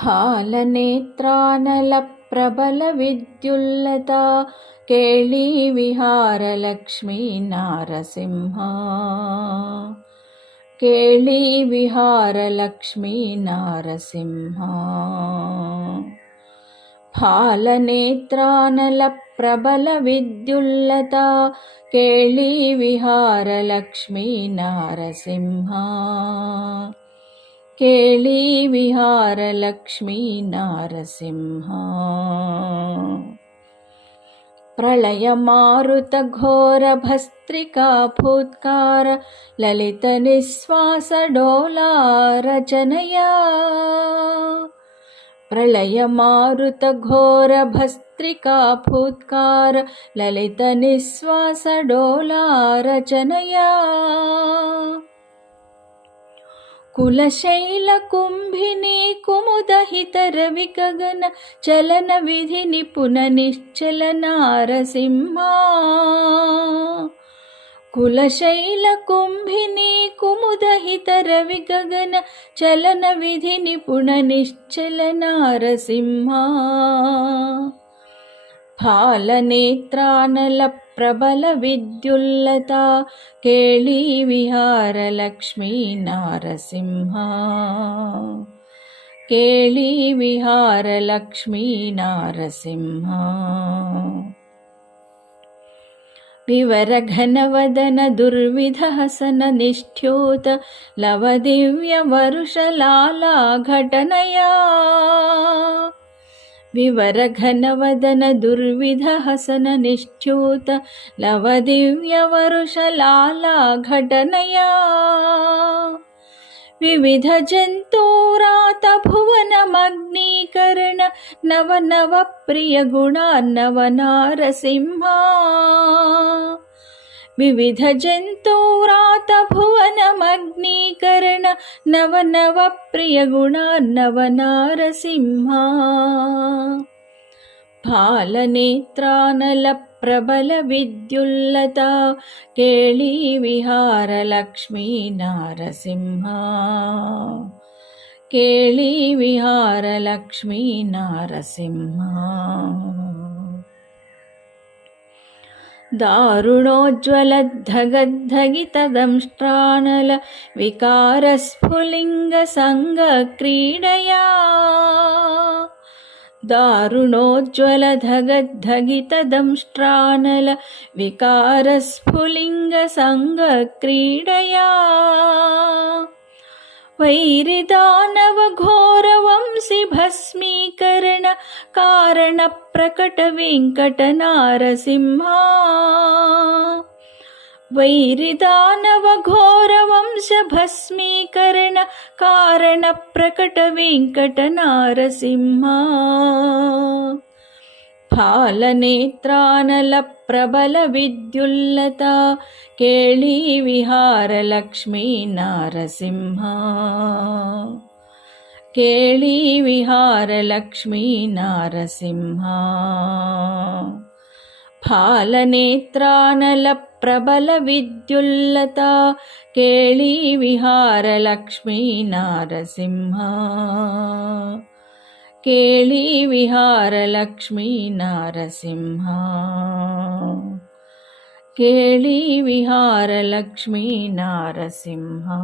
हालनेत्रानलप्रबलविद्युल्लता केळीविहारलक्ष्मी नारसिंहा। केळीविहारलक्ष्मी नारसिंहा। फालनेत्रानलप्रबलविद्युल्लता केळीविहारलक्ष्मी नारसिंहा केळीविहारलक्ष्मी नारसिंहा। प्रलयमारुतघोरभस्त्रिका फूत्कार ललितनिःश्वासडोलारचनया प्रलयमारुतघोरभस्त्रिका फूत्कार ललितनिःश्वासडोलारचनया కులశైల కుంభిని కుముదహిత రవి గగన చలన విధి నిపుణ నిశ్చల నారసింహ. కులశైల కుంభిని కుముదహిత రవి గగన చలన విధి నిపుణ నిశ్చల నారసింహ. फालनेत्रानलप्रबलविद्युल्लता केळीविहारलक्ष्मी नारसिंहा केळीविहारलक्ष्मी नारसिंहा विवरघनवदन दुर्विधहसन घटनया विवरघनवदन दुर्विधहसन निष्ठ्यूत लवदिव्यवरुषलाला घटनया विविधजन्तूरात भुवनमग्नीकरण नव नव प्रियगुणा नव नारसिंहा विविधजन्तूरात भुवनमग्नीकरण नव नव नारसिंहा फालनेत्रानलप्रबलविद्युल्लता केळीविहारलक्ष्मी नारसिंहा केळीविहारलक्ष्मी नारसिंहा दारुणोज्ज्वलद्धगद्धगितदंष्ट्रानल विकारस्फुलिङ्गसङ्गक्रीडया दारुणोज्ज्वलधगद्धगितदंष्ट्रानल विकारस्फुलिङ्गसङ्गक्रीडया वैरिदानवघोरवंसि कारणप्रकटवेङ्कटनारसिंहा वैरिदानवघोरवंशभस्मीकरण कारणप्रकटवेङ्कटनारसिंहा फालनेत्रानलप्रबलविद्युल्लता केळीविहारलक्ष्मी नारसिंहा केळीविहारलक्ष्मी नारसिंहा फालनेत्रानलप्रबलविद्युल्लता केळीविहारलक्ष्मी नारसिंहा केळीविहारलक्ष्मी नारसिंहा केळीविहारलक्ष्मी नारसिंहा